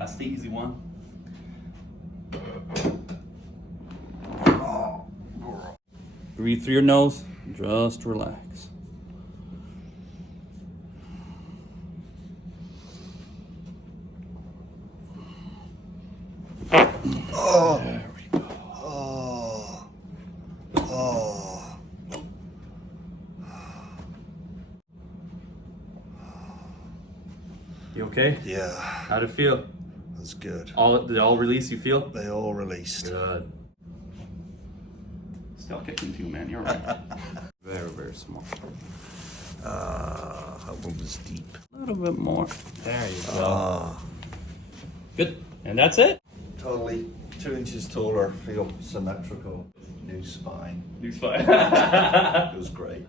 That's the easy one. Breathe through your nose. Just relax. Oh. There we go. Oh. Oh. You okay? Yeah, How'd it feel? that's good. Did it all release, you feel? They all released. Good. Still kicking too, man. You're right. Very, very small. That one was deep. A little bit more. There you go. Ah. Good. And that's it. Totally 2 inches taller, feel symmetrical. New spine. You're fine. It was great.